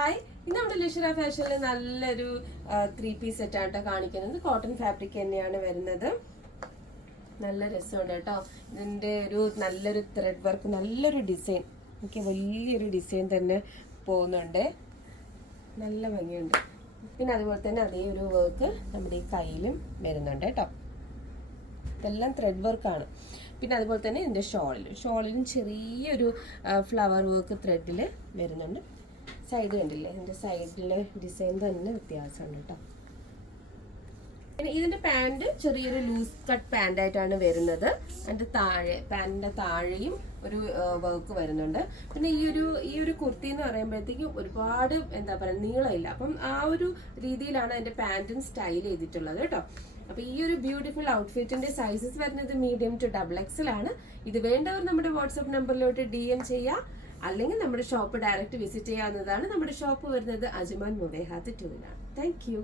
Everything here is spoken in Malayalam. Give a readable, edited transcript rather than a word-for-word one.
ഹായ്, ഇന്ന് നമ്മുടെ ലിഷറ ഫാഷനിൽ നല്ലൊരു 3 പീസ് സെറ്റാണ് കാണിക്കുന്നത്. കോട്ടൺ ഫാബ്രിക് തന്നെയാണ് വരുന്നത്. നല്ല രസമുണ്ട് കേട്ടോ. ഇതിൻ്റെ നല്ലൊരു ത്രെഡ് വർക്ക്, നല്ലൊരു ഡിസൈൻ, എനിക്ക് വലിയൊരു ഡിസൈൻ തന്നെ പോകുന്നുണ്ട്. നല്ല ഭംഗിയുണ്ട്. പിന്നെ അതുപോലെ തന്നെ അതേ ഒരു വർക്ക് നമ്മുടെ ഈ കയ്യിലും വരുന്നുണ്ട് കേട്ടോ. ഇതെല്ലാം ത്രെഡ് വർക്കാണ്. പിന്നെ അതുപോലെ തന്നെ ഇതിൻ്റെ ഷോളിലും ചെറിയൊരു ഫ്ലവർ വർക്ക് ത്രെഡിൽ വരുന്നുണ്ട്. സൈഡ് കണ്ടില്ലേ, ഇതിൻ്റെ സൈഡിലെ ഡിസൈൻ തന്നെ വ്യത്യാസമുണ്ട് കേട്ടോ. പിന്നെ ഇതിൻ്റെ പാൻറ് ചെറിയൊരു ലൂസ് കട്ട് പാൻറ്റായിട്ടാണ് വരുന്നത്. അതിൻ്റെ പാൻറ്റിൻ്റെ താഴെയും ഒരു വർക്ക് വരുന്നുണ്ട്. പിന്നെ ഈ ഒരു കുർത്തി എന്ന് പറയുമ്പോഴത്തേക്കും ഒരുപാട് എന്താ പറയുക നീളമില്ല. അപ്പം ആ ഒരു രീതിയിലാണ് അതിൻ്റെ പാൻറ്റും സ്റ്റൈൽ ചെയ്തിട്ടുള്ളത് കേട്ടോ. അപ്പോൾ ഈ ഒരു ബ്യൂട്ടിഫുൾ ഔട്ട്ഫിറ്റിന്റെ സൈസസ് വരുന്നത് മീഡിയം ടു XXL ആണ്. ഇത് വേണ്ടവർ നമ്മുടെ വാട്സ്ആപ്പ് നമ്പറിലോട്ട് DM ചെയ്യുക, അല്ലെങ്കിൽ നമ്മുടെ ഷോപ്പ് ഡയറക്റ്റ് വിസിറ്റ് ചെയ്യാവുന്നതാണ്. നമ്മുടെ ഷോപ്പ് വരുന്നത് അജ്മാൻ മുവേഹാത്ത് 2 ലാണ്. Thank you.